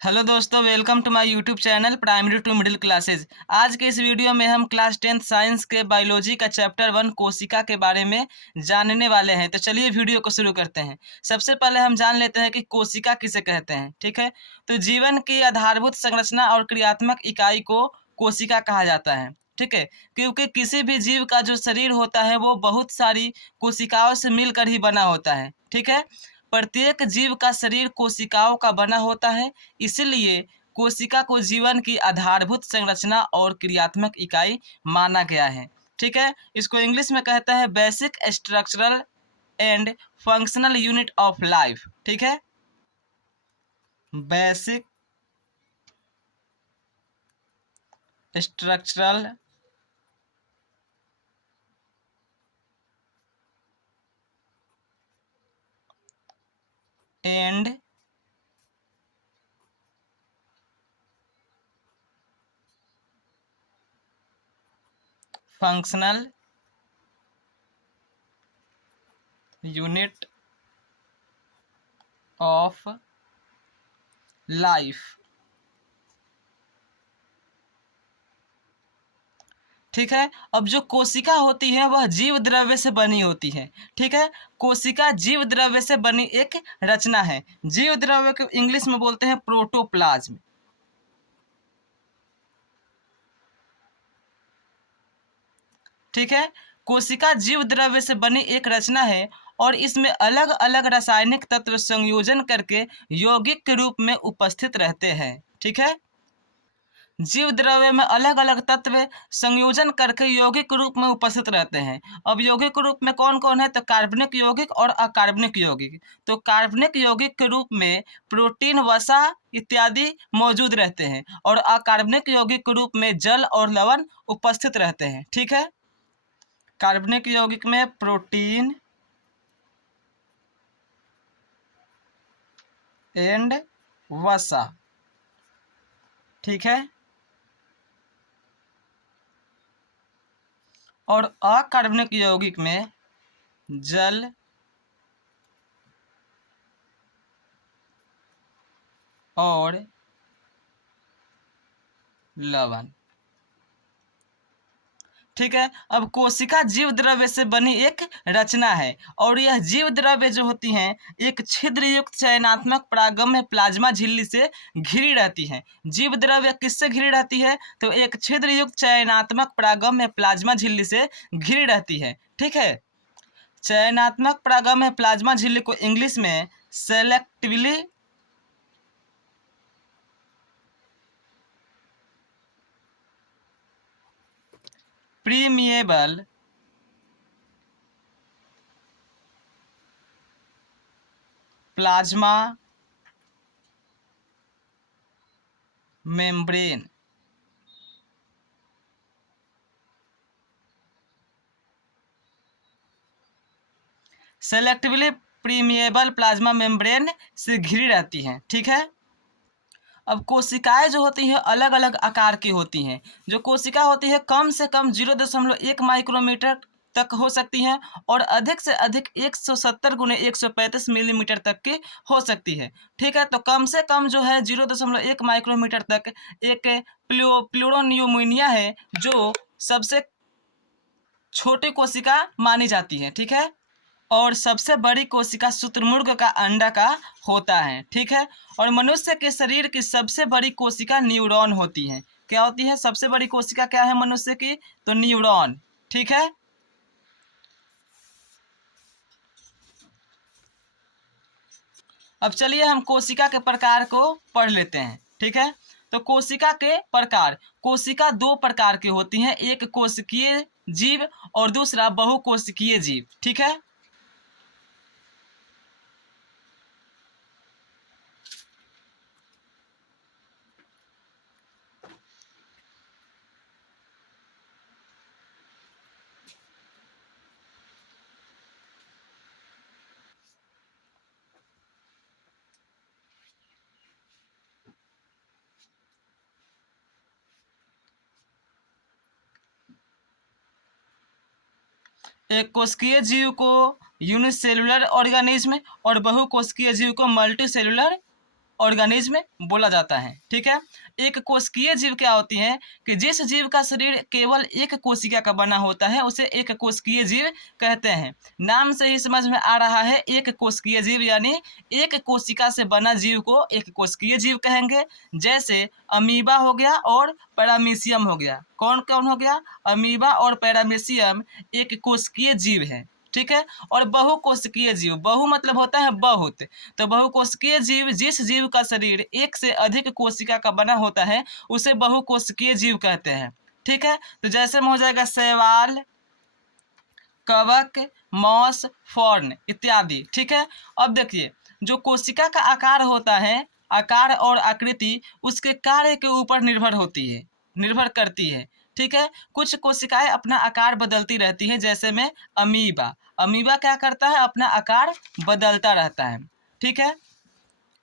Hello दोस्तों, welcome to my YouTube channel primary to middle classes. आज के इस वीडियो में हम क्लास 10th साइंस के बायोलॉजी का चैप्टर 1 कोशिका के बारे में जानने वाले हैं। तो चलिए वीडियो को शुरू करते हैं। सबसे पहले हम जान लेते हैं कि कोशिका किसे कहते हैं। ठीक है, तो जीवन की आधारभूत संरचना और क्रियात्मक इकाई को कोशिका कहा जाता है। ठीक है, क्योंकि किसी भी जीव का जो शरीर होता है वो बहुत सारी कोशिकाओं से मिलकर ही बना होता है। ठीक है, प्रत्येक जीव का शरीर कोशिकाओं का बना होता है, इसलिए कोशिका को जीवन की आधारभूत संरचना और क्रियात्मक इकाई माना गया है। ठीक है, इसको इंग्लिश में कहते हैं basic structural and functional unit of life. ठीक है, basic structural and functional unit of life. ठीक है, अब जो कोशिका होती है वह जीव द्रव्य से बनी होती है। ठीक है, कोशिका जीव द्रव्य से बनी एक रचना है। जीव द्रव्य को इंग्लिश में बोलते हैं प्रोटोप्लाज्म। ठीक है, कोशिका जीव द्रव्य से बनी एक रचना है और इसमें अलग अलग रासायनिक तत्व संयोजन करके यौगिक के रूप में उपस्थित रहते हैं। ठीक है, जीव द्रव्य में अलग अलग तत्व संयोजन करके यौगिक रूप में उपस्थित रहते हैं। अब यौगिक रूप में कौन कौन है, तो कार्बनिक यौगिक और अकार्बनिक यौगिक। तो कार्बनिक यौगिक के रूप में प्रोटीन, वसा इत्यादि मौजूद रहते हैं और अकार्बनिक यौगिक के रूप में जल और लवण उपस्थित रहते हैं। ठीक है, कार्बनिक यौगिक में प्रोटीन एंड वसा। ठीक है, और अकार्बनिक यौगिक में जल और लवण। ठीक है, अब कोशिका जीव द्रव्य से बनी एक रचना है और यह जीव द्रव्य जो होती हैं एक छिद्र युक्त चयनात्मक परागम्य प्लाज्मा झिल्ली से घिरी रहती हैं। जीव द्रव्य किससे घिरी रहती है, तो एक छिद्र युक्त चयनात्मक परागम्य प्लाज्मा झिल्ली से घिरी रहती है। ठीक है, चयनात्मक परागम्य प्लाज्मा झिल्ली को इंग्लिश में selectively permeable plasma membrane selectively permeable plasma membrane से घिरी रहती हैं। ठीक है, अब कोशिकाएं जो होती हैं अलग अलग आकार की होती हैं। जो कोशिका होती है कम से कम 0.1 माइक्रोमीटर तक हो सकती हैं और अधिक से अधिक 170 गुने 135 मिलीमीटर तक की हो सकती है। ठीक है, तो कम से कम जो है 0.1 माइक्रोमीटर तक एक प्लूरोनियोमोनिया है जो सबसे छोटी कोशिका मानी जाती है। ठीक है, और सबसे बड़ी कोशिका शुतुरमुर्ग का अंडा का होता है। ठीक है, और मनुष्य के शरीर की सबसे बड़ी कोशिका न्यूरॉन होती है। क्या होती है सबसे बड़ी कोशिका, क्या है मनुष्य की, तो न्यूरॉन। ठीक है, अब चलिए हम कोशिका के प्रकार को पढ़ लेते हैं। ठीक है, तो कोशिका के प्रकार, कोशिका दो प्रकार की होती हैं, एक कोशिकीय जीव और दूसरा बहुकोशिकीय जीव। ठीक है, एक कोशिकीय जीव को यूनिसेलुलर ऑर्गेनिज्म और बहुकोशिकीय जीव को मल्टीसेलुलर ऑर्गेनिज्म बोला जाता है। ठीक है, एक कोशिकीय जीव क्या होती हैं कि जिस जीव का शरीर केवल एक कोशिका का बना होता है उसे एक कोशिकीय जीव कहते हैं। नाम से ही समझ में आ रहा है, एक कोशिकीय जीव यानी एक कोशिका से बना जीव को एक कोशिकीय जीव कहेंगे। जैसे अमीबा हो गया और पैरामीशियम हो गया। कौन कौन हो गया? अमीबा और पैरामीशियम एक कोशिकीय जीव है। ठीक है, और बहुकोशिकीय जीव, बहु मतलब होता है बहुत, तो बहुकोशिकीय जीव जिस जीव का शरीर एक से अधिक कोशिका का बना होता है उसे बहुकोशिकीय जीव कहते हैं। ठीक है, तो जैसे में हो जाएगा शैवाल, कवक, मॉस, फॉर्न इत्यादि। ठीक है, अब देखिए जो कोशिका का आकार होता है, आकार और आकृति उसके कार्य के ऊपर निर्भर होती है, निर्भर करती है। ठीक है, कुछ कोशिकाएं अपना आकार बदलती रहती हैं, जैसे में अमीबा। अमीबा क्या करता है? अपना आकार बदलता रहता है। ठीक है,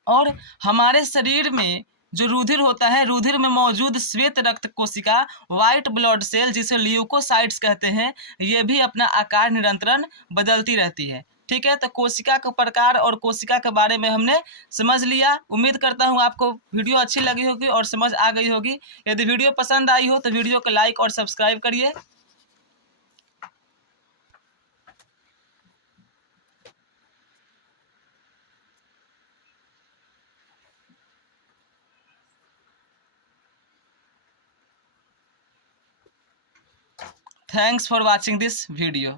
और हमारे शरीर में जो रुधिर होता है, रुधिर में मौजूद श्वेत रक्त कोशिका, व्हाइट ब्लड सेल जिसे ल्यूकोसाइट्स कहते हैं, ये भी अपना आकार निरंतरण बदलती रहती है। ठीक है, तो कोशिका का प्रकार और कोशिका के बारे में हमने समझ लिया। उम्मीद करता हूँ आपको वीडियो अच्छी लगी होगी और समझ आ गई होगी। यदि वीडियो पसंद आई हो तो वीडियो को लाइक और सब्सक्राइब करिए। Thanks for watching this video.